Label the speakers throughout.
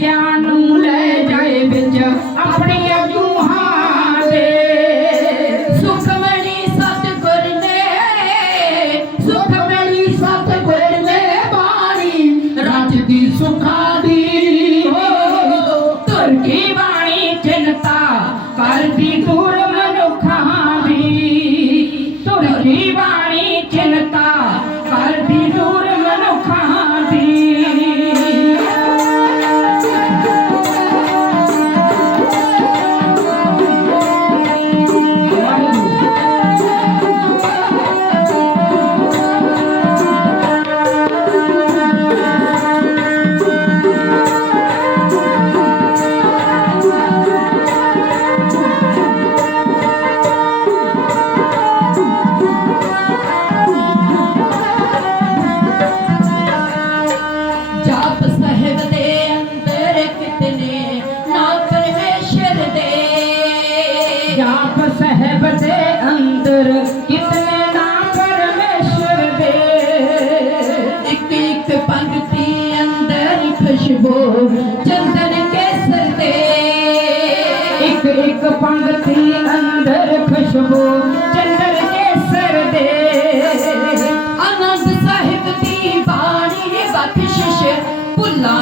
Speaker 1: ਗਿਆਨ ਨੂੰ ਲੈ ਜਾਏ ਵਿੱਚ ਆਪਣੀ ਅਜੂਹਾਂ ਦੇ
Speaker 2: ਸੁਖਮਣੀ ਸਤਗੁਰ ਨੇ ਸੁਖਮਣੀ ਸਤਗੁਰ ਨੇ ਬਾਣੀ ਰਾਜ ਦੀ ਸੁਖਾ ਦੀ ਤੁਰ ਕੀ ਬਾਣੀ ਚਿੰਤਾ ਕਰਦੀ ਦੂਰ ਮਨੁੱਖਾਂ ਦੀ
Speaker 1: ਤੁਰ ਕੀ ਬਾਣੀ ਚਿੰਤਾ ਕਰਦੀ ਦੂਰ
Speaker 2: खुशबू चंदन के सरते
Speaker 1: एक एक पंक्ति अंदर खुशबू चंदन के सरते
Speaker 2: आनंद साहिब दी बाणी बख्शिश पुला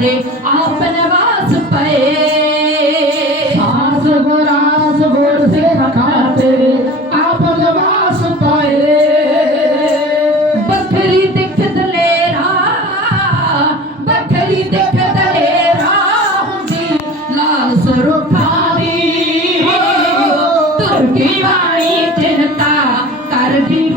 Speaker 2: न पए
Speaker 1: गासे रखे आप नए
Speaker 2: बखरी दिख बखरी दिख रुखारी। तुर्वा चेता करी